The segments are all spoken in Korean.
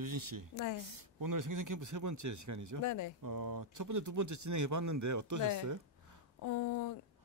유진 씨. 네. 오늘 생생캠프 세 번째 시간이죠? 네네. 첫 번째, 두 번째 진행해봤는데 어떠셨어요?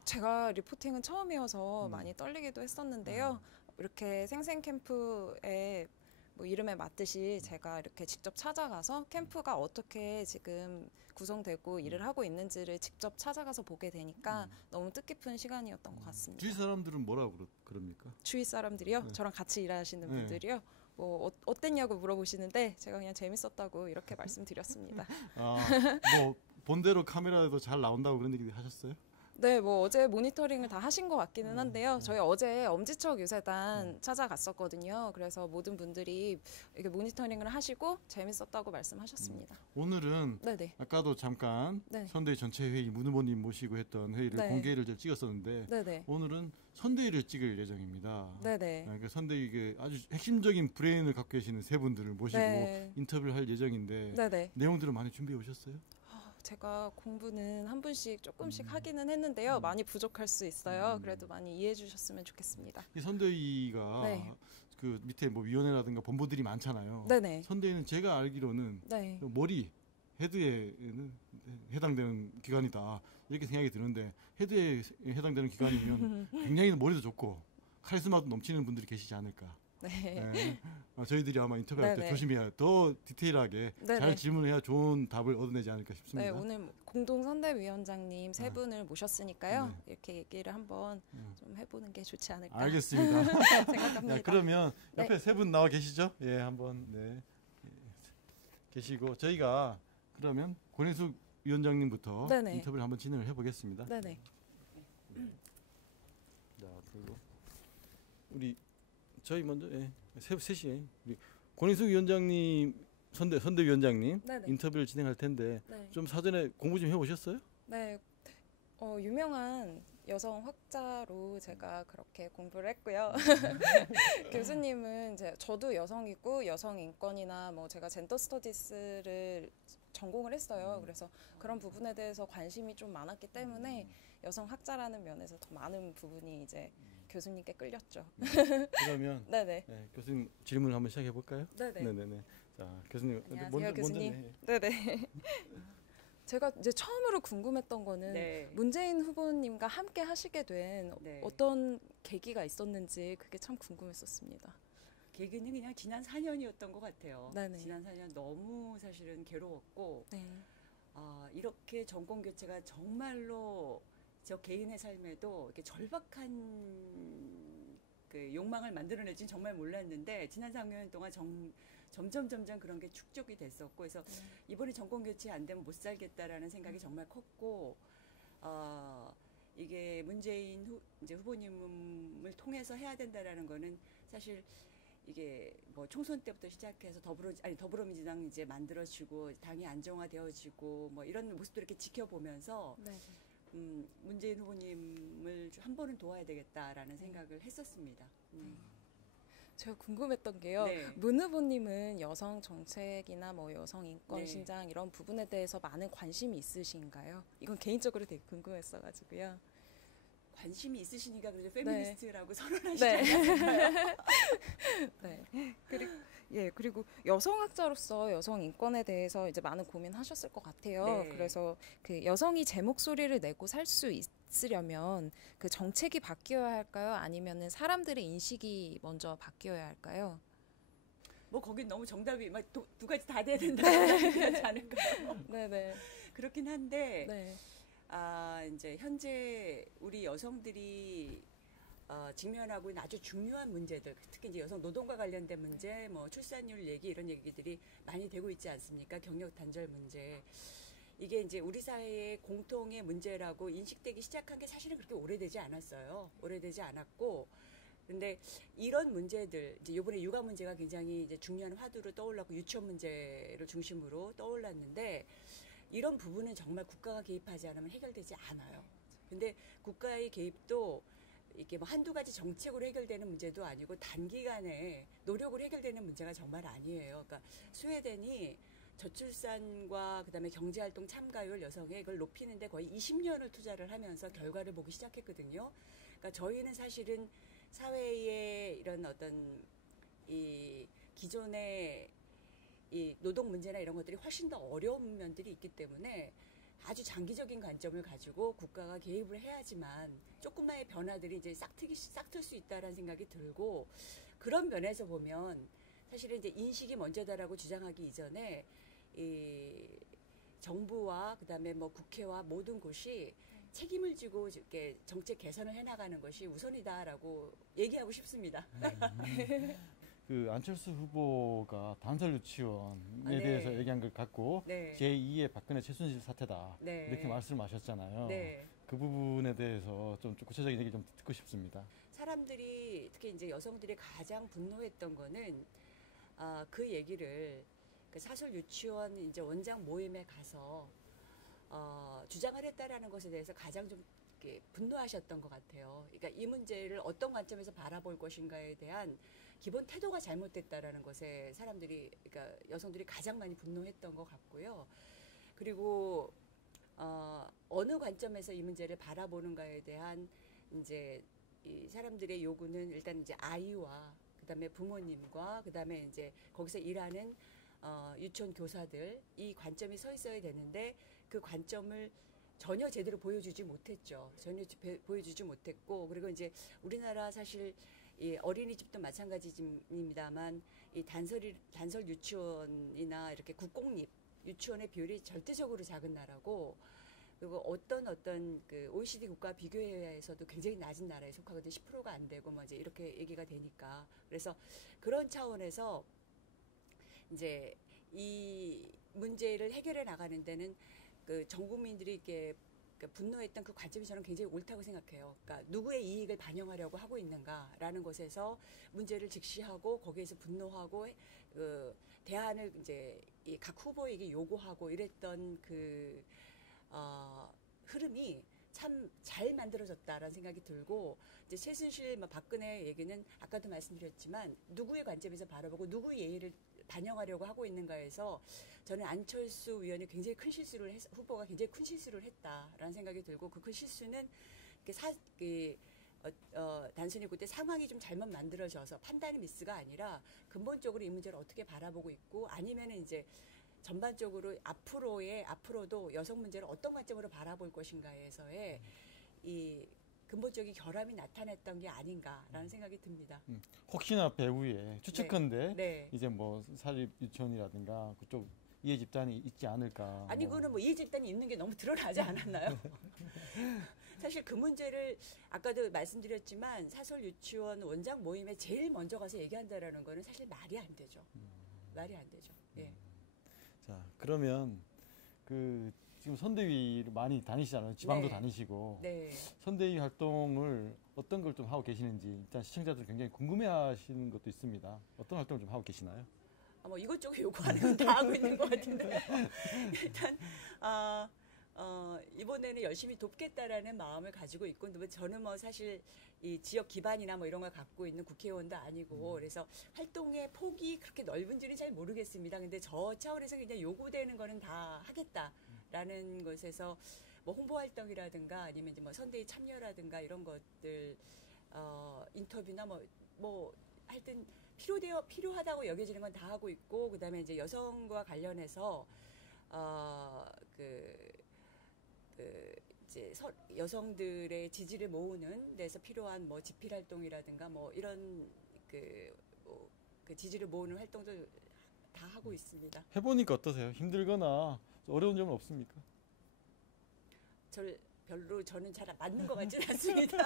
제가 리포팅은 처음이어서 많이 떨리기도 했었는데요. 이렇게 생생캠프에 뭐 이름에 맞듯이 제가 이렇게 직접 찾아가서 캠프가 어떻게 지금 구성되고 일을 하고 있는지를 직접 찾아가서 보게 되니까 너무 뜻깊은 시간이었던 것 같습니다. 주위 사람들은 뭐라고 그럽니까? 주위 사람들이요? 네. 저랑 같이 일하시는 네. 분들이요? 뭐 어땠냐고 물어보시는데 제가 그냥 재밌었다고 이렇게 말씀드렸습니다. 뭐 본대로 카메라에도 잘 나온다고 그런 얘기 하셨어요? 네, 뭐 어제 모니터링을 다 하신 것 같기는 한데요. 저희 어제 엄지척 유세단 찾아갔었거든요. 그래서 모든 분들이 이렇게 모니터링을 하시고 재밌었다고 말씀하셨습니다. 오늘은 네네. 아까도 잠깐 네. 선대위 전체 회의 문 후보님 모시고 했던 회의를 네. 공개를 좀 찍었었는데 네네. 오늘은 선대위를 찍을 예정입니다. 네네. 그러니까 선대위 아주 핵심적인 브레인을 갖고 계시는 세 분들을 모시고 네. 인터뷰를 할 예정인데 네네. 내용들을 많이 준비해 오셨어요? 제가 공부는 한 분씩 조금씩 하기는 했는데요. 많이 부족할 수 있어요. 그래도 많이 이해해 주셨으면 좋겠습니다. 이 선대위가 네. 그 밑에 뭐 위원회라든가 본부들이 많잖아요. 네네. 선대위는 제가 알기로는 네. 머리 헤드에는 해당되는 기관이다 이렇게 생각이 드는데 헤드에 해당되는 기관이면 굉장히 머리도 좋고 카리스마도 넘치는 분들이 계시지 않을까. 네. 네. 저희들이 아마 인터뷰할 때 네네. 조심해야 더 디테일하게 네네. 잘 질문해야 좋은 답을 얻어내지 않을까 싶습니다. 네, 오늘 공동선대위원장님 세 분을 모셨으니까요. 네. 이렇게 얘기를 한번 좀 해보는 게 좋지 않을까 알겠습니다. 생각합니다. 그러면 옆에 네. 세 분 나와 계시죠? 예, 한번 네. 계시고 저희가 그러면 권혜숙 위원장님부터 네네. 인터뷰를 한번 진행을 해보겠습니다. 네네. 자, 그리고 우리 저희 먼저 셋이 우리 권혜숙 위원장님 선대위원장님 네네. 인터뷰를 진행할 텐데 네. 좀 사전에 공부 좀 해오셨어요? 네. 유명한 여성 학자로 제가 그렇게 공부를 했고요. 교수님은 저도 여성이고 여성 인권이나 뭐 제가 젠더 스터디스를 전공을 했어요. 그래서 그런 부분에 대해서 관심이 좀 많았기 때문에 여성 학자라는 면에서 더 많은 부분이 이제 교수님께 끌렸죠. 그러면 네네. 네, 교수님 질문 한번 시작해 볼까요? 네네. 네네네. 자, 교수님 안녕하세요, 교수님. 해. 네네. 제가 이제 처음으로 궁금했던 거는 네. 문재인 후보님과 함께 하시게 된 네. 어떤 계기가 있었는지 그게 참 궁금했었습니다. 계기는 그냥 지난 4년이었던 것 같아요. 네네. 지난 4년 너무 사실은 괴로웠고 네. 이렇게 정권 교체가 정말로 저 개인의 삶에도 이렇게 절박한 그 욕망을 만들어낼지는 정말 몰랐는데 지난 4년 동안 점점 그런 게 축적이 됐었고 그래서 이번에 정권 교체 안 되면 못 살겠다라는 생각이 정말 컸고 이게 문재인 이제 후보님을 통해서 해야 된다라는 거는 사실 이게 뭐 총선 때부터 시작해서 더불어민주당 이제 만들어지고 당이 안정화되어지고 뭐 이런 모습도 이렇게 지켜보면서 네. 문재인 후보님을 한 번은 도와야 되겠다라는 생각을 했었습니다. 제가 궁금했던 게요. 네. 문 후보님은 여성 정책이나 뭐 여성 인권 네. 신장 이런 부분에 대해서 많은 관심이 있으신가요? 이건 개인적으로 되게 궁금했어가지고요. 관심이 있으시니까 그래서 페미니스트라고 선언하시지 않았을까요? 네. 그리고 여성학자로서 여성 인권에 대해서 이제 많은 고민하셨을 것 같아요. 네. 그래서 그 여성이 제 목소리를 내고 살 수 있으려면 그 정책이 바뀌어야 할까요? 아니면은 사람들의 인식이 먼저 바뀌어야 할까요? 뭐 거긴 너무 정답이 막 두 가지 다 돼야 된다는 얘기하지 않을까요? 네네. 그렇긴 한데 네. 이제 현재 우리 여성들이 직면하고 있는 아주 중요한 문제들, 특히 이제 여성 노동과 관련된 문제, 뭐 출산율 얘기 이런 얘기들이 많이 되고 있지 않습니까? 경력 단절 문제. 이게 이제 우리 사회의 공통의 문제라고 인식되기 시작한 게 사실은 그렇게 오래되지 않았어요. 오래되지 않았고, 근데 이런 문제들, 이제 이번에 육아 문제가 굉장히 이제 중요한 화두로 떠올랐고 유치원 문제를 중심으로 떠올랐는데. 이런 부분은 정말 국가가 개입하지 않으면 해결되지 않아요. 근데 국가의 개입도 이게 뭐 한두 가지 정책으로 해결되는 문제도 아니고 단기간에 노력으로 해결되는 문제가 정말 아니에요. 그러니까 스웨덴이 저출산과 그다음에 경제활동 참가율 여성의 이걸 높이는데 거의 20년을 투자를 하면서 결과를 보기 시작했거든요. 그러니까 저희는 사실은 사회의 이런 어떤 이 기존의 이 노동 문제나 이런 것들이 훨씬 더 어려운 면들이 있기 때문에 아주 장기적인 관점을 가지고 국가가 개입을 해야지만 조금만의 변화들이 이제 싹틀 수 있다라는 생각이 들고, 그런 면에서 보면 사실은 이제 인식이 먼저다라고 주장하기 이전에 이 정부와 그다음에 뭐 국회와 모든 곳이 책임을 지고 이렇게 정책 개선을 해나가는 것이 우선이다라고 얘기하고 싶습니다. 그 안철수 후보가 단설 유치원에 네. 대해서 얘기한 걸 갖고 네. 제2의 박근혜 최순실 사태다 네. 이렇게 말씀하셨잖아요. 네. 그 부분에 대해서 좀 구체적인 얘기 좀 듣고 싶습니다. 사람들이 특히 이제 여성들이 가장 분노했던 거는 그 얘기를 그 사설 유치원 이제 원장 모임에 가서 주장을 했다라는 것에 대해서 가장 좀 이렇게 분노하셨던 것 같아요. 그러니까 이 문제를 어떤 관점에서 바라볼 것인가에 대한 기본 태도가 잘못됐다라는 것에 사람들이, 그러니까 여성들이 가장 많이 분노했던 것 같고요. 그리고 어느 관점에서 이 문제를 바라보는가에 대한 이제 이 사람들의 요구는 일단 이제 아이와 그다음에 부모님과 그다음에 이제 거기서 일하는 유치원 교사들, 이 관점이 서 있어야 되는데 그 관점을 전혀 제대로 보여주지 못했죠. 전혀 보여주지 못했고, 그리고 이제 우리나라 사실 이 어린이집도 마찬가지입니다만 이 단설 유치원이나 이렇게 국공립 유치원의 비율이 절대적으로 작은 나라고, 그리고 어떤 그 OECD 국가 비교해서도 굉장히 낮은 나라에 속하거든요. 10%가 안 되고 뭐 이제 이렇게 얘기가 되니까. 그래서 그런 차원에서 이제 이 문제를 해결해 나가는 데는 그 전 국민들이 이렇게 분노했던 그 관점이 저는 굉장히 옳다고 생각해요. 그러니까 누구의 이익을 반영하려고 하고 있는가라는 것에서 문제를 직시하고 거기에서 분노하고 그 대안을 이제 이 각 후보에게 요구하고 이랬던 그 흐름이 참 잘 만들어졌다라는 생각이 들고, 이제 최순실, 박근혜 얘기는 아까도 말씀드렸지만 누구의 관점에서 바라보고 누구의 예의를 반영하려고 하고 있는가에서 저는 안철수 의원이 굉장히 큰 실수를 후보가 굉장히 큰 실수를 했다라는 생각이 들고, 그 큰 실수는 단순히 그때 상황이 좀 잘못 만들어져서 판단의 미스가 아니라 근본적으로 이 문제를 어떻게 바라보고 있고, 아니면은 이제 전반적으로 앞으로도 여성 문제를 어떤 관점으로 바라볼 것인가에서의 이 근본적인 결함이 나타났던 게 아닌가라는 생각이 듭니다. 혹시나 배후에 추측컨대 네. 이제 뭐 사립 유치원이라든가 그쪽 이해 집단이 있지 않을까. 아니 그거는 뭐 이해 집단이 있는 게 너무 드러나지 않았나요? 사실 그 문제를 아까도 말씀드렸지만 사설 유치원 원장 모임에 제일 먼저 가서 얘기한다라는 거는 사실 말이 안 되죠. 말이 안 되죠. 예. 자, 그러면 그 지금 선대위를 많이 다니시잖아요. 지방도 네. 다니시고. 네. 선대위 활동을 어떤 걸 좀 하고 계시는지 일단 시청자들 굉장히 궁금해하시는 것도 있습니다. 어떤 활동을 좀 하고 계시나요? 뭐 이것저것 요구하는 건 다 하고 있는 것 같은데 일단 이번에는 열심히 돕겠다라는 마음을 가지고 있고, 근데 저는 뭐 사실 이 지역 기반이나 뭐 이런 걸 갖고 있는 국회의원도 아니고, 그래서 활동의 폭이 그렇게 넓은지는 잘 모르겠습니다. 근데 저 차원에서 그냥 요구되는 거는 다 하겠다라는 것에서 뭐 홍보 활동이라든가 아니면 이제 뭐 선대위 참여라든가 이런 것들 인터뷰나 뭐 하여튼 필요하다고 여겨지는 건 다 하고 있고, 그다음에 이제 여성과 관련해서 이제 여성들의 지지를 모으는 데서 필요한 뭐 집필 활동이라든가 뭐 이런 그 지지를 모으는 활동들 다 하고 있습니다. 해보니까 어떠세요? 힘들거나 어려운 점은 없습니까? 별로 저는 잘 맞는 것 같지는 않습니다.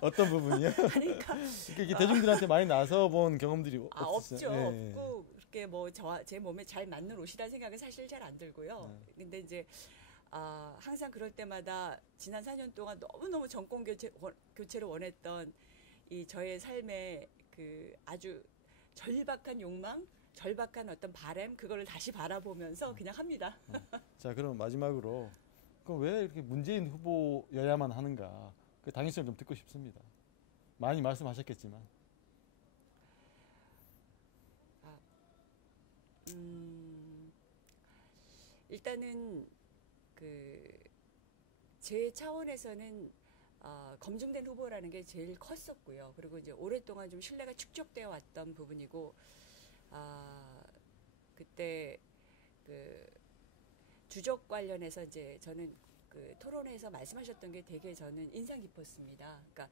어떤 부분이요? 그러니까 이렇게 대중들한테 많이 나서 본 경험들이 없었어요? 없죠. 네. 없고 그렇게 뭐 제 몸에 잘 맞는 옷이라는 생각은 사실 잘 안 들고요. 근데 이제 항상 그럴 때마다 지난 4년 동안 너무너무 정권 교체를 원했던 이 저의 삶의 그 아주 절박한 욕망, 절박한 어떤 바람, 그거를 다시 바라보면서 그냥 합니다. 자, 그럼 마지막으로 그럼 왜 이렇게 문재인 후보여야만 하는가? 그 당위성을 좀 듣고 싶습니다. 많이 말씀하셨겠지만. 일단은 제 차원에서는 검증된 후보라는 게 제일 컸었고요. 그리고 이제 오랫동안 좀 신뢰가 축적되어 왔던 부분이고, 주적 관련해서 이제 저는 그 토론회에서 말씀하셨던 게 되게 저는 인상 깊었습니다. 그러니까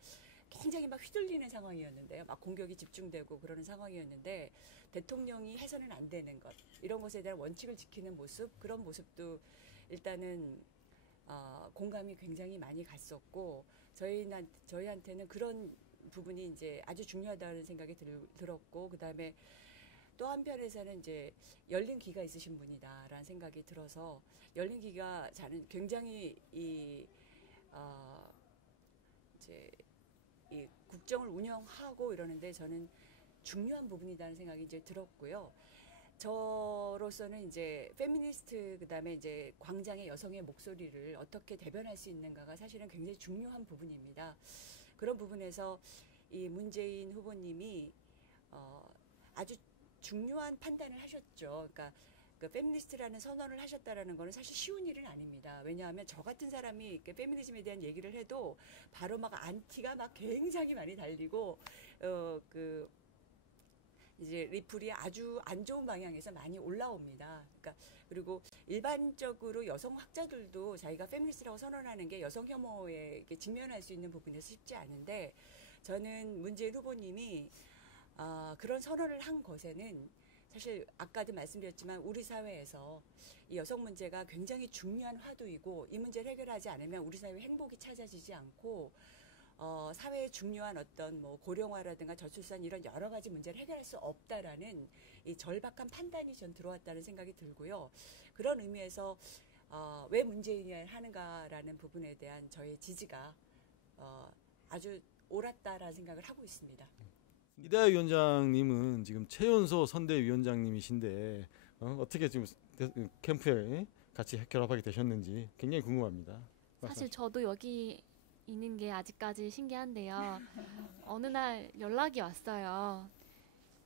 굉장히 막 휘둘리는 상황이었는데요. 막 공격이 집중되고 그러는 상황이었는데 대통령이 해서는 안 되는 것, 이런 것에 대한 원칙을 지키는 모습, 그런 모습도 일단은 공감이 굉장히 많이 갔었고 저희한테는 그런 부분이 이제 아주 중요하다는 생각이 들었고, 그다음에 또 한편에서는 이제 열린 귀가 있으신 분이다라는 생각이 들어서, 열린 귀가 저는 굉장히 이제 이 국정을 운영하고 이러는데 저는 중요한 부분이라는 생각이 이제 들었고요. 저로서는 이제 페미니스트, 그다음에 이제 광장의 여성의 목소리를 어떻게 대변할 수 있는가가 사실은 굉장히 중요한 부분입니다. 그런 부분에서 이 문재인 후보님이 아주 중요한 판단을 하셨죠. 그러니까 그 페미니스트라는 선언을 하셨다라는 거는 사실 쉬운 일은 아닙니다. 왜냐하면 저 같은 사람이 페미니즘에 대한 얘기를 해도 바로 막 안티가 막 굉장히 많이 달리고 그 이제 리플이 아주 안 좋은 방향에서 많이 올라옵니다. 그러니까 그리고 일반적으로 여성 학자들도 자기가 페미니스트라고 선언하는 게 여성 혐오에 직면할 수 있는 부분에서 쉽지 않은데, 저는 문재인 후보님이 그런 선언을 한 것에는 사실 아까도 말씀드렸지만 우리 사회에서 이 여성 문제가 굉장히 중요한 화두이고, 이 문제를 해결하지 않으면 우리 사회 행복이 찾아지지 않고 사회의 중요한 어떤 뭐 고령화라든가 저출산 이런 여러 가지 문제를 해결할 수 없다라는 이 절박한 판단이 전 들어왔다는 생각이 들고요. 그런 의미에서 왜 문재인이 하는가라는 부분에 대한 저의 지지가 아주 옳았다라는 생각을 하고 있습니다. 이다혜 위원장님은 지금 최연소 선대위원장님이신데 어떻게 지금 캠프에 같이 결합하게 되셨는지 굉장히 궁금합니다. 사실 저도 여기 있는 게 아직까지 신기한데요. 어느 날 연락이 왔어요.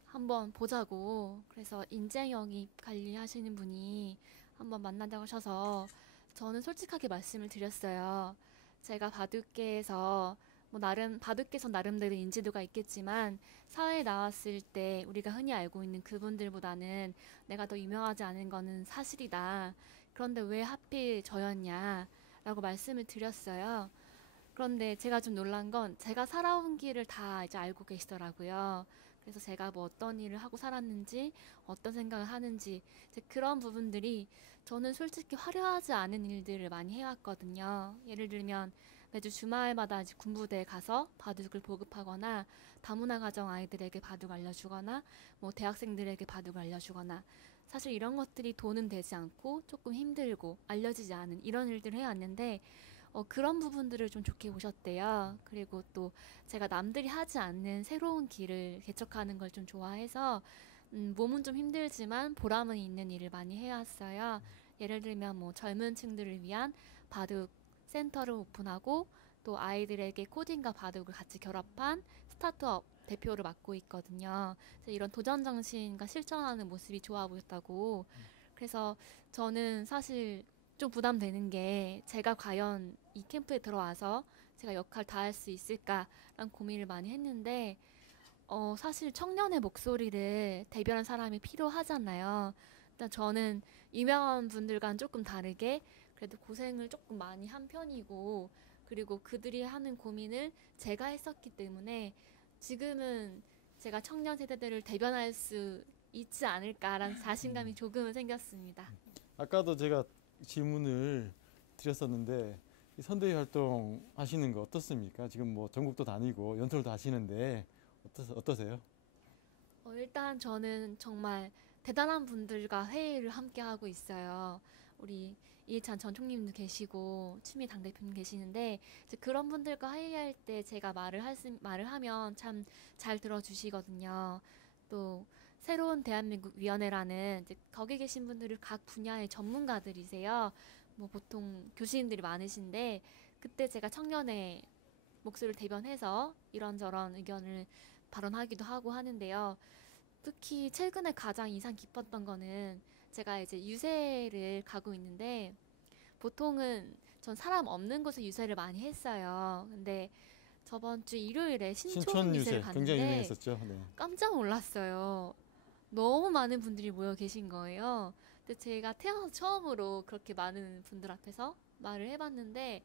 한번 보자고. 그래서 인재영입 관리하시는 분이 한번 만나자고 하셔서 저는 솔직하게 말씀을 드렸어요. 제가 바둑계에서 바둑계에서 나름대로 인지도가 있겠지만 사회에 나왔을 때 우리가 흔히 알고 있는 그분들보다는 내가 더 유명하지 않은 거는 사실이다. 그런데 왜 하필 저였냐라고 말씀을 드렸어요. 그런데 제가 좀 놀란 건 제가 살아온 길을 다 이제 알고 계시더라고요. 그래서 제가 뭐 어떤 일을 하고 살았는지, 어떤 생각을 하는지, 이제 그런 부분들이 저는 솔직히 화려하지 않은 일들을 많이 해왔거든요. 예를 들면 매주 주말마다 이제 군부대에 가서 바둑을 보급하거나, 다문화 가정 아이들에게 바둑 알려주거나, 뭐 대학생들에게 바둑 알려주거나, 사실 이런 것들이 돈은 되지 않고 조금 힘들고 알려지지 않은 이런 일들을 해왔는데 그런 부분들을 좀 좋게 보셨대요. 그리고 또 제가 남들이 하지 않는 새로운 길을 개척하는 걸 좀 좋아해서 몸은 좀 힘들지만 보람은 있는 일을 많이 해왔어요. 예를 들면 뭐 젊은 층들을 위한 바둑 센터를 오픈하고, 또 아이들에게 코딩과 바둑을 같이 결합한 스타트업 대표를 맡고 있거든요. 그래서 이런 도전 정신과 실천하는 모습이 좋아 보였다고. 그래서 저는 사실 좀 부담되는 게 제가 과연 이 캠프에 들어와서 제가 역할 다 할 수 있을까라는 고민을 많이 했는데 사실 청년의 목소리를 대변한 사람이 필요하잖아요. 일단 저는 유명한 분들과는 조금 다르게 그래도 고생을 조금 많이 한 편이고, 그리고 그들이 하는 고민을 제가 했었기 때문에 지금은 제가 청년 세대들을 대변할 수 있지 않을까라는 자신감이 조금은 생겼습니다. 아까도 제가 질문을 드렸었는데 이 선대위 활동 하시는 거 어떻습니까? 지금 뭐 전국도 다니고 연설도 하시는데 어떠세요? 일단 저는 정말 대단한 분들과 회의를 함께 하고 있어요. 우리 이해찬 전 총리님도 계시고 추미애 당대표님 계시는데 이제 그런 분들과 회의할 때 제가 말을 하면 참 잘 들어주시거든요. 또 새로운 대한민국 위원회라는 이제 거기 계신 분들은 각 분야의 전문가들이세요. 뭐 보통 교수님들이 많으신데 그때 제가 청년의 목소리를 대변해서 이런저런 의견을 발언하기도 하고 하는데요. 특히 최근에 가장 인상 깊었던 거는 제가 이제 유세를 가고 있는데 보통은 전 사람 없는 곳에 유세를 많이 했어요. 근데 저번 주 일요일에 신촌 유세를 갔는데 굉장히 유명했었죠. 네. 깜짝 놀랐어요. 너무 많은 분들이 모여 계신 거예요. 근데 제가 태어나서 처음으로 그렇게 많은 분들 앞에서 말을 해봤는데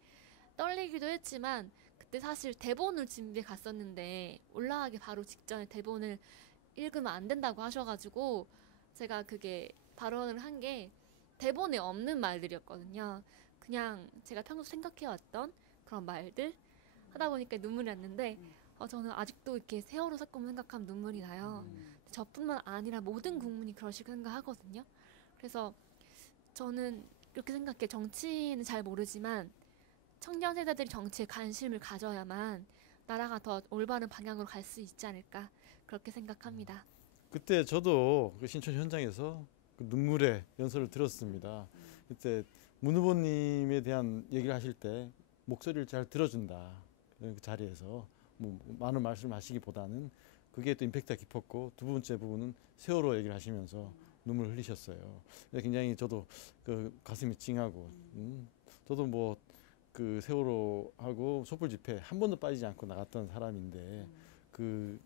떨리기도 했지만 그때 사실 대본을 준비해 갔었는데 올라가기 바로 직전에 대본을 읽으면 안 된다고 하셔가지고 제가 그게 발언을 한 게 대본에 없는 말들이었거든요. 그냥 제가 평소 생각해왔던 그런 말들 하다 보니까 눈물이 났는데 저는 아직도 이렇게 세월호 사건 생각하면 눈물이 나요. 저뿐만 아니라 모든 국민이 그러실 생각하거든요. 그래서 저는 이렇게 생각해. 정치는 잘 모르지만 청년 세대들이 정치에 관심을 가져야만 나라가 더 올바른 방향으로 갈 수 있지 않을까 그렇게 생각합니다. 그때 저도 그 신촌 현장에서 그 눈물의 연설을 들었습니다. 그때 문 후보님에 대한 얘기를 하실 때 목소리를 잘 들어준다. 그 자리에서 뭐 많은 말씀하시기보다는 그게 또 임팩트가 깊었고 두 번째 부분은 세월호 얘기를 하시면서 눈물 흘리셨어요. 굉장히 저도 그 가슴이 찡하고 저도 뭐 그 세월호하고 촛불 집회 한 번도 빠지지 않고 나갔던 사람인데 그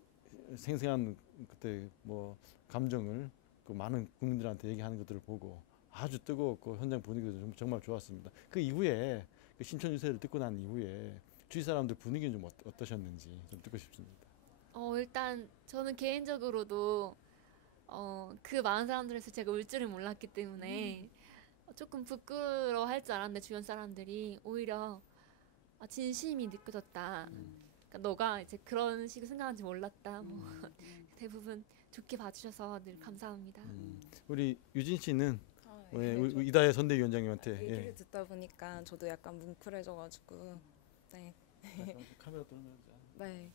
생생한 그때 뭐 감정을 그 많은 국민들한테 얘기하는 것들을 보고 아주 뜨거웠고 현장 분위기도 정말 좋았습니다. 그 이후에 그 신촌 유세를 듣고 난 이후에 주위 사람들 분위기는 좀 어떠셨는지 좀 듣고 싶습니다. 일단 저는 개인적으로도 그 많은 사람들에서 제가 울 줄은 몰랐기 때문에 조금 부끄러워할 줄 알았는데 주변 사람들이 오히려 진심이 느껴졌다. 그러니까 너가 이제 그런 식으로 생각하는지 몰랐다. 뭐 대부분 좋게 봐주셔서 늘 감사합니다. 우리 유진 씨는 네, 이다혜 선대위원장님한테 얘기를 듣다 보니까 저도 약간 뭉클해져가지고 네. 카메라 돌면 네.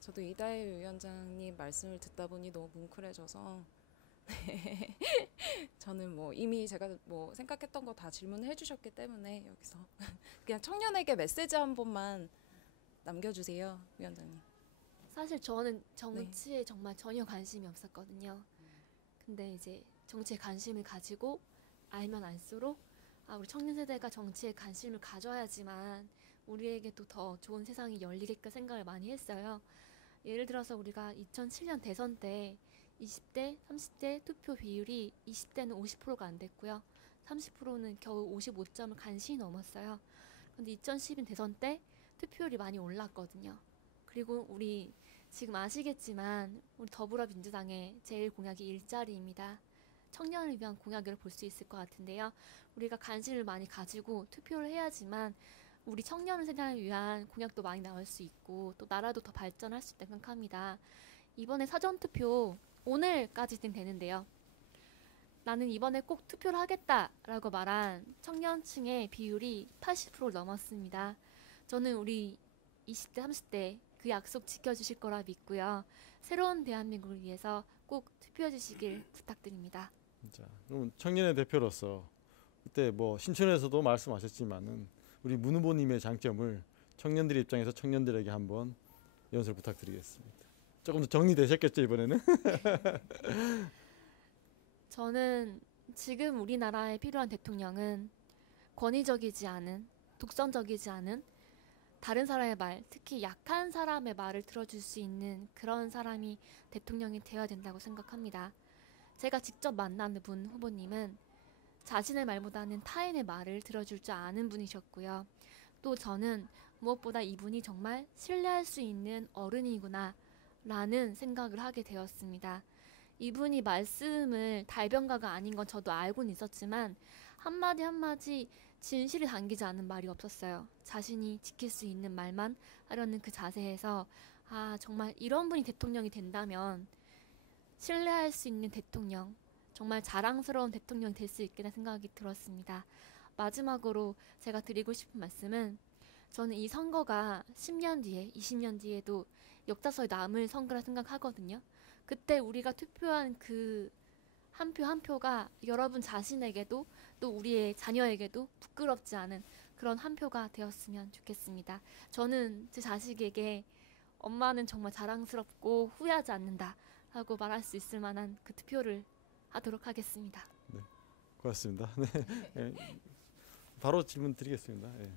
저도 이다혜 위원장님 말씀을 듣다 보니 너무 뭉클해져서 네. 저는 뭐 이미 제가 뭐 생각했던 거 다 질문을 해주셨기 때문에 여기서 그냥 청년에게 메시지 한 번만 남겨주세요, 위원장님. 사실 저는 정치에 정말 전혀 관심이 없었거든요. 근데 이제 정치에 관심을 가지고 알면 알수록 우리 청년 세대가 정치에 관심을 가져야지만 우리에게도 더 좋은 세상이 열리게끔 생각을 많이 했어요. 예를 들어서 우리가 2007년 대선 때 20대, 30대 투표 비율이 20대는 50%가 안 됐고요. 30%는 겨우 55점을 간신히 넘었어요. 그런데 2012년 대선 때 투표율이 많이 올랐거든요. 그리고 우리 지금 아시겠지만 우리 더불어민주당의 제일 공약이 일자리입니다. 청년을 위한 공약을 볼 수 있을 것 같은데요. 우리가 관심을 많이 가지고 투표를 해야지만 우리 청년 세대를 위한 공약도 많이 나올 수 있고 또 나라도 더 발전할 수 있다고 생각합니다. 이번에 사전투표 오늘까지 되는데요. 나는 이번에 꼭 투표를 하겠다라고 말한 청년층의 비율이 80%를 넘었습니다. 저는 우리 20대, 30대 그 약속 지켜주실 거라 믿고요. 새로운 대한민국을 위해서 꼭 투표해 주시길 부탁드립니다. 자, 그럼 청년의 대표로서 그때 뭐 신촌에서도 말씀하셨지만은 우리 문 후보님의 장점을 청년들 입장에서 청년들에게 한번 연설 부탁드리겠습니다. 조금 더 정리되셨겠죠 이번에는? 저는 지금 우리나라에 필요한 대통령은 권위적이지 않은, 독선적이지 않은 다른 사람의 말, 특히 약한 사람의 말을 들어줄 수 있는 그런 사람이 대통령이 되어야 된다고 생각합니다. 제가 직접 만난 문 후보님은 자신의 말보다는 타인의 말을 들어줄 줄 아는 분이셨고요. 또 저는 무엇보다 이분이 정말 신뢰할 수 있는 어른이구나 라는 생각을 하게 되었습니다. 이분이 말씀을 달변가가 아닌 건 저도 알고는 있었지만 한마디 한마디 진실이 담기지 않은 말이 없었어요. 자신이 지킬 수 있는 말만 하려는 그 자세에서 정말 이런 분이 대통령이 된다면 신뢰할 수 있는 대통령, 정말 자랑스러운 대통령이 될 수 있겠다는 생각이 들었습니다. 마지막으로 제가 드리고 싶은 말씀은 저는 이 선거가 10년 뒤에, 20년 뒤에도 역사서에 남을 선거라 생각하거든요. 그때 우리가 투표한 그 한 표 한 표가 여러분 자신에게도 또 우리의 자녀에게도 부끄럽지 않은 그런 한 표가 되었으면 좋겠습니다. 저는 제 자식에게 엄마는 정말 자랑스럽고 후회하지 않는다 하고 말할 수 있을 만한 그 투표를 하도록 하겠습니다. 네, 고맙습니다. 네. 네. 바로 질문 드리겠습니다. 네.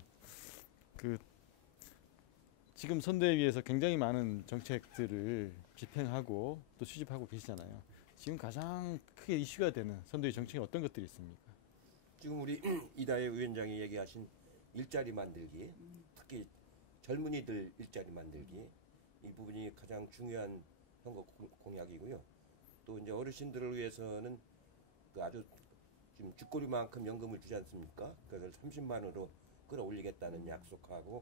지금 선대위에서 굉장히 많은 정책들을 집행하고 또 수집하고 계시잖아요. 지금 가장 크게 이슈가 되는 선대위 정책이 어떤 것들이 있습니까? 지금 우리 이다혜 위원장이 얘기하신 일자리 만들기, 특히 젊은이들 일자리 만들기 이 부분이 가장 중요한 선거 공약이고요. 또 이제 어르신들을 위해서는 그 아주 지금 쥐꼬리만큼 연금을 주지 않습니까? 그걸 30만 원으로 끌어올리겠다는 약속하고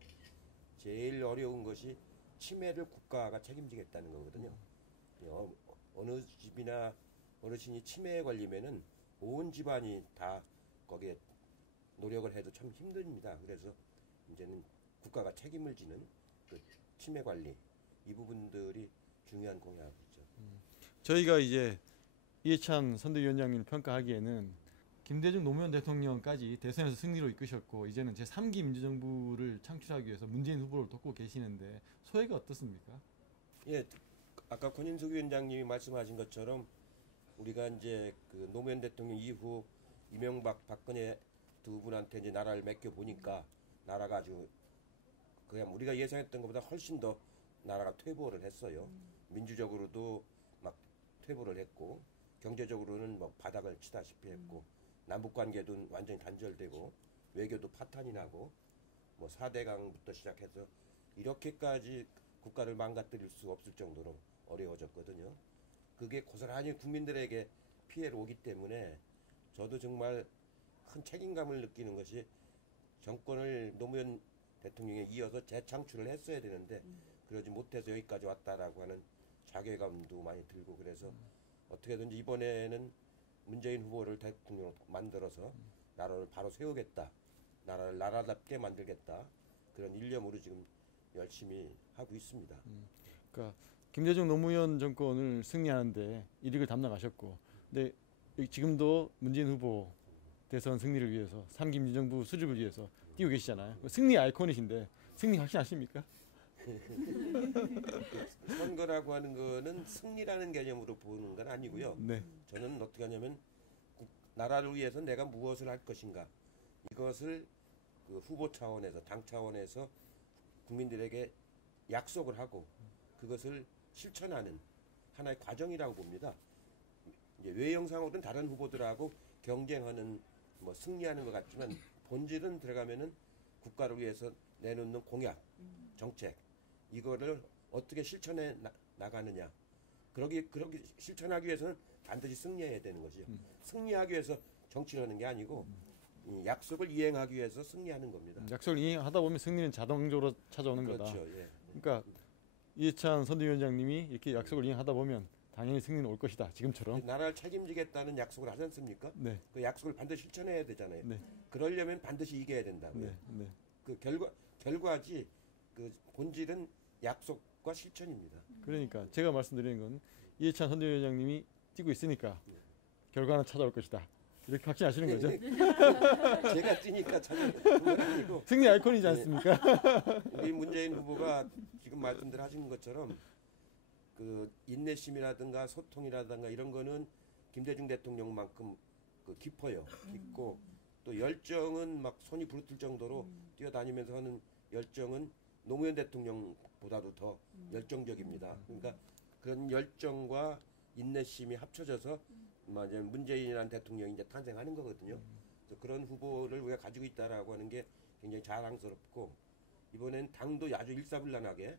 제일 어려운 것이 치매를 국가가 책임지겠다는 거거든요. 어느 집이나 어르신이 치매에 걸리면은 온 집안이 다 거기에 노력을 해도 참 힘듭니다. 그래서 이제는 국가가 책임을 지는 그 치매 관리 이 부분들이 중요한 공약이죠. 저희가 이제 이해찬 선대위원장님을 평가하기에는 김대중 노무현 대통령까지 대선에서 승리로 이끄셨고 이제는 제3기 민주정부를 창출하기 위해서 문재인 후보를 돕고 계시는데 소회가 어떻습니까? 예, 아까 권인숙 위원장님이 말씀하신 것처럼 우리가 이제 그 노무현 대통령 이후 이명박, 박근혜 두 분한테 이제 나라를 맡겨 보니까 나라가 아주 그냥 우리가 예상했던 것보다 훨씬 더 나라가 퇴보를 했어요. 민주적으로도 막 퇴보를 했고 경제적으로는 뭐 바닥을 치다시피 했고 남북 관계도 완전히 단절되고 외교도 파탄이 나고 뭐 4대강부터 시작해서 이렇게까지 국가를 망가뜨릴 수 없을 정도로 어려워졌거든요. 그게 고스란히 국민들에게 피해를 오기 때문에 저도 정말 큰 책임감을 느끼는 것이 정권을 노무현 대통령에 이어서 재창출을 했어야 되는데 그러지 못해서 여기까지 왔다라고 하는 자괴감도 많이 들고 그래서 어떻게든지 이번에는 문재인 후보를 대통령으로 만들어서 나라를 바로 세우겠다. 나라를 나라답게 만들겠다. 그런 일념으로 지금 열심히 하고 있습니다. 그러니까 김대중 노무현 정권을 승리하는데 일익을 담당하셨고 근데 지금도 문재인 후보 대선 승리를 위해서 3기 민주정부 수립을 위해서 뛰고 계시잖아요. 승리 아이콘이신데 승리 확신하십니까? 선거라고 하는 거는 승리라는 개념으로 보는 건 아니고요. 네. 저는 어떻게 하냐면 나라를 위해서 내가 무엇을 할 것인가 이것을 그 후보 차원에서 당 차원에서 국민들에게 약속을 하고 그것을 실천하는 하나의 과정이라고 봅니다. 이제 외형상으로는 다른 후보들하고 경쟁하는 뭐 승리하는 것 같지만 본질은 들어가면은 국가를 위해서 내놓는 공약, 정책 이거를 어떻게 실천해 나가느냐. 그러기 실천하기 위해서는 반드시 승리해야 되는 것이요. 승리하기 위해서 정치를 하는 게 아니고 이 약속을 이행하기 위해서 승리하는 겁니다. 약속을 이행하다 보면 승리는 자동적으로 찾아오는 그렇죠. 거다. 예. 그러니까 이해찬 선대위원장님이 이렇게 약속을 이행하다 보면 당연히 승리는 올 것이다. 지금처럼. 나라를 책임지겠다는 약속을 하지 않습니까? 네. 그 약속을 반드시 실천해야 되잖아요. 네. 그러려면 반드시 이겨야 된다고요. 네. 네. 그 결과지 그 본질은 약속과 실천입니다. 그러니까 제가 말씀드리는 건 이해찬 선대위원장님이 뛰고 있으니까 결과는 찾아올 것이다. 이렇게 확신하시는 거죠? 제가 뛰니까 찾아온 건 아니고 승리 아이콘이지 않습니까? 우리 문재인 후보가 지금 말씀들 하시는 것처럼 그 인내심이라든가 소통이라든가 이런 거는 김대중 대통령만큼 그 깊어요. 깊고 또 열정은 막 손이 부르틀 정도로 뛰어다니면서 하는 열정은 노무현 대통령보다도 더 열정적입니다. 그러니까 그런 열정과 인내심이 합쳐져서 이제 문재인이라는 대통령이 이제 탄생하는 거거든요. 그래서 그런 후보를 우리가 가지고 있다라고 하는 게 굉장히 자랑스럽고 이번엔 당도 아주 일사불란하게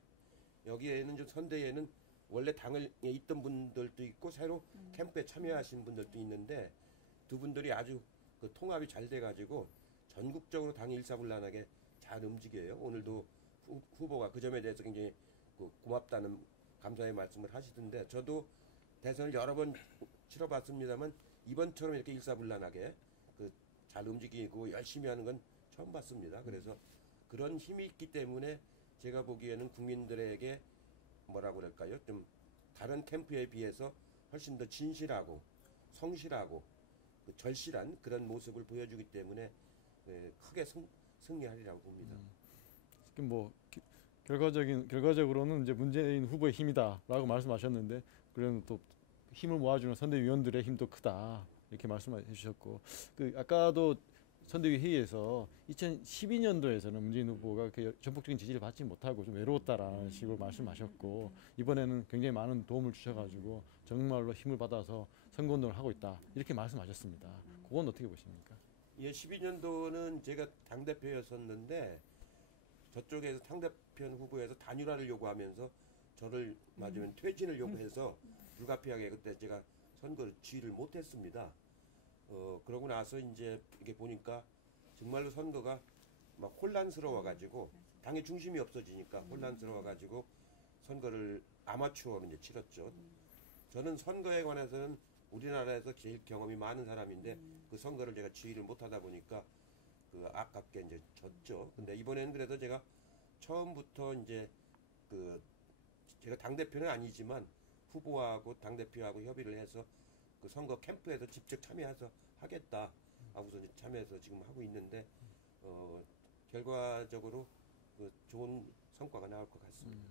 여기에는 좀 선대에는 원래 당에 있던 분들도 있고 새로 캠프에 참여하신 분들도 있는데 두 분들이 아주 그 통합이 잘 돼가지고 전국적으로 당이 일사불란하게 잘 움직여요. 오늘도 후보가 그 점에 대해서 굉장히 그 고맙다는 감사의 말씀을 하시던데 저도 대선을 여러 번 치러봤습니다만 이번처럼 이렇게 일사불란하게 그 잘 움직이고 열심히 하는 건 처음 봤습니다. 그래서 그런 힘이 있기 때문에 제가 보기에는 국민들에게 뭐라고 그럴까요? 좀 다른 캠프에 비해서 훨씬 더 진실하고 성실하고 그 절실한 그런 모습을 보여주기 때문에 크게 승리하리라고 봅니다. 지금 뭐 결과적으로는 이제 문재인 후보의 힘이다라고 말씀하셨는데 그러면 또 힘을 모아주는 선대위원들의 힘도 크다 이렇게 말씀해 주셨고 그 아까도 선대위 회의에서 2012년도에서는 문재인 후보가 그 전폭적인 지지를 받지 못하고 좀 외로웠다라는 식으로 말씀하셨고 이번에는 굉장히 많은 도움을 주셔가지고 정말로 힘을 받아서 선거운동을 하고 있다 이렇게 말씀하셨습니다. 그건 어떻게 보십니까? 예, 12년도는 제가 당대표였었는데 저쪽에서 당대표 후보에서 단일화를 요구하면서 저를 맞으면 퇴진을 요구해서 불가피하게 그때 제가 선거를 지휘를 못했습니다. 그러고 나서 이제 이게 보니까 정말로 선거가 막 혼란스러워가지고 당의 중심이 없어지니까 혼란스러워가지고 선거를 아마추어로 이제 치렀죠. 저는 선거에 관해서는 우리나라에서 제일 경험이 많은 사람인데 그 선거를 제가 지휘를 못하다 보니까 그 아깝게 이제 졌죠. 근데 이번에는 그래도 제가 처음부터 이제 그 제가 당 대표는 아니지만 후보하고 당 대표하고 협의를 해서 그 선거 캠프에서 직접 참여해서 하겠다 하고서 이제 참여해서 지금 하고 있는데 결과적으로 그 좋은 성과가 나올 것 같습니다.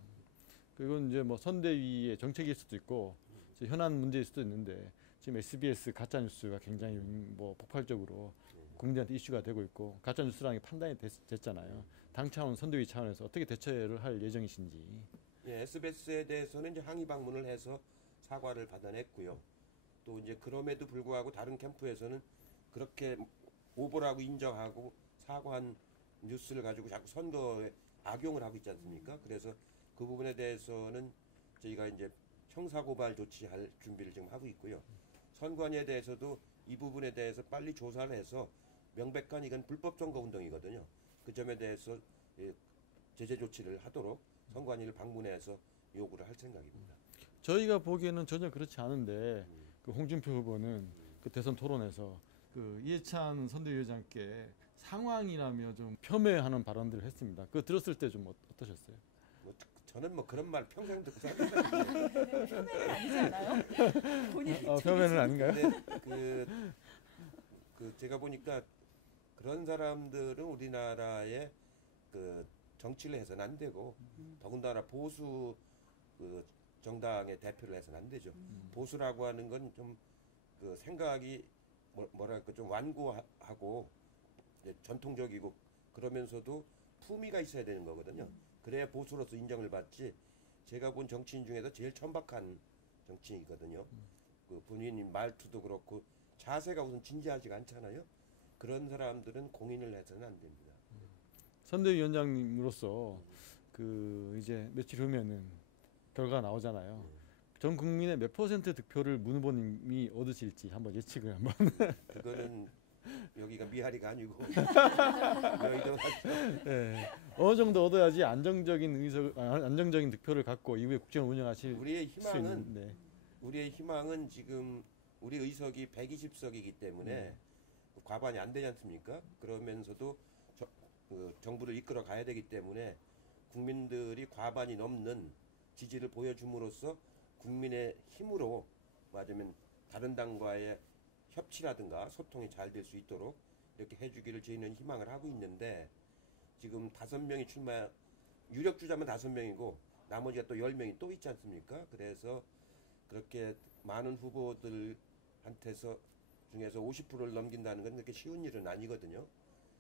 그건 이제 뭐 선대위의 정책일 수도 있고 현안 문제일 수도 있는데 지금 SBS 가짜 뉴스가 굉장히 뭐 폭발적으로 국민들한테 이슈가 되고 있고 가짜 뉴스라는 게 판단이 됐잖아요. 당 차원, 선대위 차원에서 어떻게 대처를 할 예정이신지. 예, SBS에 대해서는 이제 항의 방문을 해서 사과를 받아냈고요. 또 이제 그럼에도 불구하고 다른 캠프에서는 그렇게 오보라고 인정하고 사과한 뉴스를 가지고 자꾸 선거에 악용을 하고 있지 않습니까? 그래서 그 부분에 대해서는 저희가 이제 형사고발 조치할 준비를 지금 하고 있고요. 선관위에 대해서도 이 부분에 대해서 빨리 조사를 해서 명백한 이건 불법 선거 운동이거든요. 그 점에 대해서 제재 조치를 하도록 선관위를 방문해서 요구를 할 생각입니다. 저희가 보기에는 전혀 그렇지 않은데 그 홍준표 후보는 그 대선 토론에서 그 이해찬 선대위원장께 상황이라며 좀 폄훼하는 발언들을 했습니다. 그거 들었을 때 좀 어떠셨어요? 저는 뭐 그런 말 평생 듣고 살았는데 폄훼는 아니지 않아요? 본인이 폄훼는 아닌가요? 그 제가 보니까 그런 사람들은 우리나라의 그 정치를 해서는 안 되고 더군다나 보수 그 정당의 대표를 해서는 안 되죠. 보수라고 하는 건 좀 그 생각이 뭐랄까 좀 완고하고 전통적이고 그러면서도 품위가 있어야 되는 거거든요. 그래야 보수로서 인정을 받지. 제가 본 정치인 중에서 제일 천박한 정치인이거든요. 그 본인 말투도 그렇고 자세가 우선 진지하지가 않잖아요. 그런 사람들은 공인을 해서는 안 됩니다. 선대위원장님으로서 그 이제 며칠 후면은 결과가 나오잖아요. 전 국민의 몇 퍼센트 득표를 문 후보님이 얻으실지 한번 예측을 한번. 그거는 여기가 미하리가 아니고 여의도 네. 어느 정도 얻어야지 안정적인 득표를 갖고 이후에 국정을 운영하실 우리의 수 있는. 네. 우리의 희망은 지금 우리 의석이 120석이기 때문에 과반이 안 되지 않습니까? 그러면서도 정부를 이끌어 가야 되기 때문에 국민들이 과반이 넘는 지지를 보여줌으로써 국민의 힘으로 맞으면 다른 당과의 협치라든가 소통이 잘 될 수 있도록 이렇게 해주기를 저희는 희망을 하고 있는데 지금 5명이 유력 주자면 5명이고 나머지가 또 10명이 또 있지 않습니까? 그래서 그렇게 많은 후보들한테서 중에서 50%를 넘긴다는 건 그렇게 쉬운 일은 아니거든요.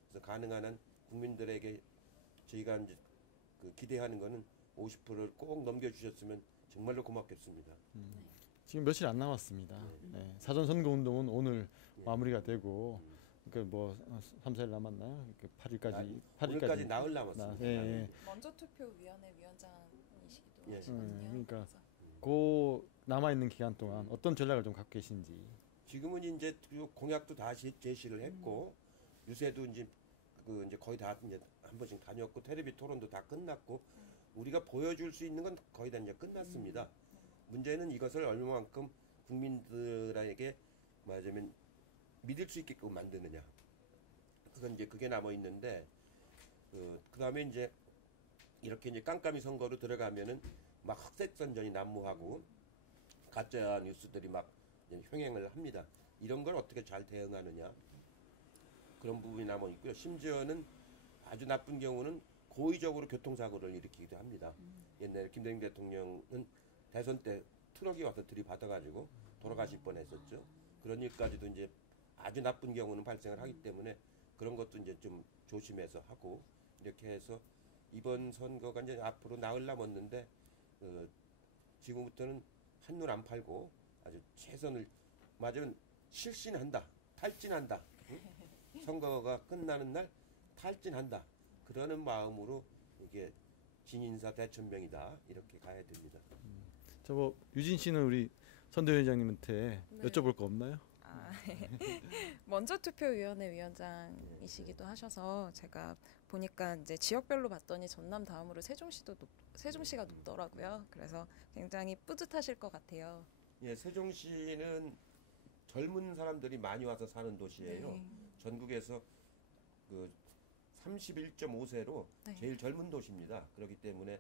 그래서 가능한 한 국민들에게 저희가 이제 그 기대하는 거는 50%를 꼭 넘겨주셨으면 정말로 고맙겠습니다. 지금 며칠 안 남았습니다. 네. 사전 선거 운동은 오늘 마무리가 되고 그러니까 뭐 3, 4일 남았나요? 8일까지 오늘까지 나흘 남았습니다. 네. 먼저 투표위원회 위원장이시기도 예. 하시거든요. 그러니까 그래서 그 남아 있는 기간 동안 어떤 전략을 좀 갖고 계신지. 지금은 이제 공약도 다 제시를 했고 유세도 이제 이제 거의 다 이제 한 번씩 다녔고 텔레비 토론도 다 끝났고 우리가 보여줄 수 있는 건 거의 다 이제 끝났습니다. 문제는 이것을 얼마만큼 국민들에게 말하자면 믿을 수 있게끔 만드느냐. 그건 이제 그게 남아 있는데 그다음에 이제 이렇게 이제 깜깜이 선거로 들어가면은 막 흑색선전이 난무하고 가짜 뉴스들이 막 횡행을 합니다. 이런 걸 어떻게 잘 대응하느냐. 그런 부분이 남아 있고요. 심지어는 아주 나쁜 경우는 고의적으로 교통사고를 일으키기도 합니다. 옛날에 김대중 대통령은 대선 때 트럭이 와서 들이받아가지고 돌아가실 뻔했었죠. 그런 일까지도 이제 아주 나쁜 경우는 발생을 하기 때문에 그런 것도 이제 좀 조심해서 하고 이렇게 해서 이번 선거가 이제 앞으로 나흘 남았는데 지금부터는 한눈 안 팔고 아주 최선을 맞으면 실신한다, 탈진한다. 응? 선거가 끝나는 날 탈진한다. 그러는 마음으로 이게 진인사 대천명이다 이렇게 가야 됩니다. 저 뭐 유진 씨는 우리 선대위원장님한테 네. 여쭤볼 거 없나요? 먼저 투표위원회 위원장이시기도 하셔서 제가 보니까 이제 지역별로 봤더니 전남 다음으로 세종시가 높더라고요. 그래서 굉장히 뿌듯하실 것 같아요. 예, 세종시는 젊은 사람들이 많이 와서 사는 도시예요. 네. 전국에서 그 31.5세로 네. 제일 젊은 도시입니다. 그렇기 때문에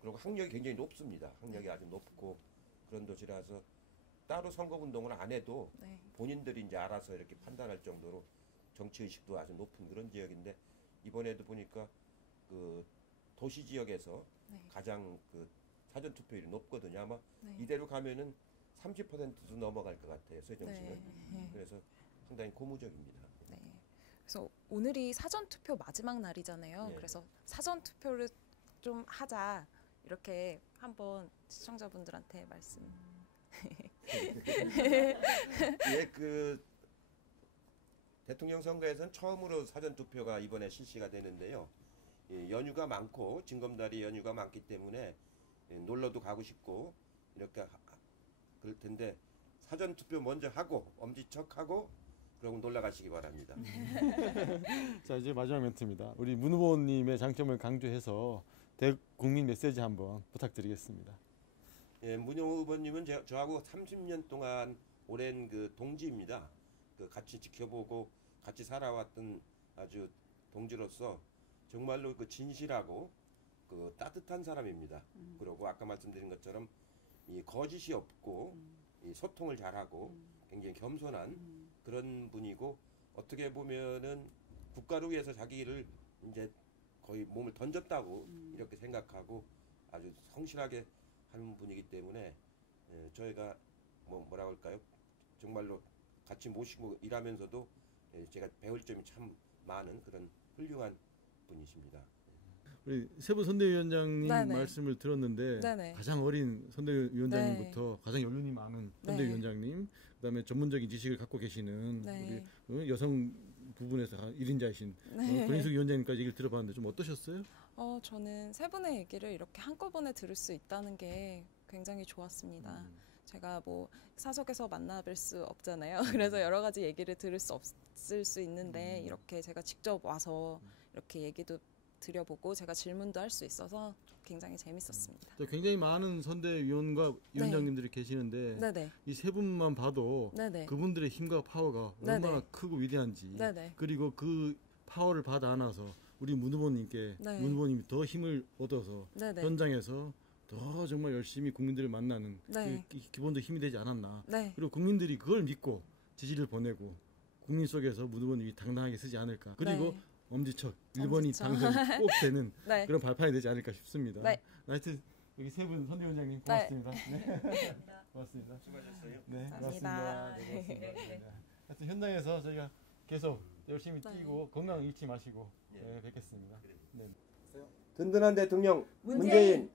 그리고 학력이 굉장히 높습니다. 학력이 아주 높고 그런 도시라서 따로 선거운동을 안 해도 네. 본인들이 이제 알아서 이렇게 판단할 정도로 정치 의식도 아주 높은 그런 지역인데 이번에도 보니까 그 도시 지역에서 네. 가장 그 사전 투표율이 높거든요. 아마 네. 이대로 가면은 30%도 넘어갈 것 같아요. 세종시는. 네. 그래서 상당히 고무적입니다. 네. 그래서 오늘이 사전 투표 마지막 날이잖아요. 네. 그래서 사전 투표를 좀 하자 이렇게 한번 시청자분들한테 말씀. 예, 그 대통령 선거에서는 처음으로 사전 투표가 이번에 실시가 되는데요. 예, 연휴가 많고 징검다리 연휴가 많기 때문에 놀러도 가고 싶고 이렇게 그럴 텐데 사전 투표 먼저 하고 엄지척하고 그러고 놀러 가시기 바랍니다. 자 이제 마지막 멘트입니다. 우리 문 후보님의 장점을 강조해서 대국민 메시지 한번 부탁드리겠습니다. 예, 문영호 후보님은 저하고 30년 동안 오랜 그 동지입니다. 그 같이 지켜보고 같이 살아왔던 아주 동지로서 정말로 그 진실하고 그 따뜻한 사람입니다. 그리고 아까 말씀드린 것처럼 이 거짓이 없고 이 소통을 잘하고 굉장히 겸손한 그런 분이고 어떻게 보면은 국가를 위해서 자기를 이제 거의 몸을 던졌다고 이렇게 생각하고 아주 성실하게 하는 분이기 때문에 저희가 뭐라고 할까요? 정말로 같이 모시고 일하면서도 제가 배울 점이 참 많은 그런 훌륭한 분이십니다. 우리 세부 선대위원장님 네네. 말씀을 들었는데 네네. 가장 어린 선대위원장님부터 가장 연륜이 많은 선대위원장님, 그다음에 전문적인 지식을 갖고 계시는 네. 우리 여성 부분에서 1인자이신 네. 권인숙 위원장님까지 얘기를 들어봤는데 좀 어떠셨어요? 저는 세 분의 얘기를 이렇게 한꺼번에 들을 수 있다는 게 굉장히 좋았습니다. 제가 뭐 사석에서 만나뵐 수 없잖아요. 그래서 여러 가지 얘기를 들을 수 없을 수 있는데 이렇게 제가 직접 와서 이렇게 얘기도 드려보고 제가 질문도 할 수 있어서 굉장히 재밌었습니다. 굉장히 많은 선대위원과 위원장님들이 계시는데 네네. 이 세 분만 봐도 네네. 그분들의 힘과 파워가 네네. 얼마나 크고 위대한지, 네네. 그리고 그 파워를 받아 안아서 우리 문 후보님께 네. 문 후보님이 더 힘을 얻어서 네네. 현장에서 더 정말 열심히 국민들을 만나는 네. 기본도 힘이 되지 않았나. 네. 그리고 국민들이 그걸 믿고 지지를 보내고 국민 속에서 문 후보님이 당당하게 쓰지 않을까. 그리고 네. 엄지척 1번이 엄지척. 당선이 꼭 되는 네. 그런 발판이 되지 않을까 싶습니다. 네. 하여튼 여기 세 분 선대위원장님 고맙습니다. 네. 고맙습니다. 수고하셨어요. 네, 감사합니다. 고맙습니다. 네, 고맙습니다. 네. 하여튼 현장에서 저희가 계속 열심히 네. 뛰고 건강 잃지 마시고 네, 뵙겠습니다. 네. 든든한 대통령 문재인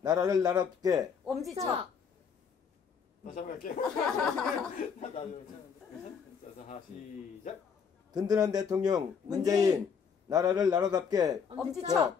나라를 나라답게 엄지척. 다시 한번 할게요. 시작. 든든한 대통령 문재인 나라를 나라답게 엄지척.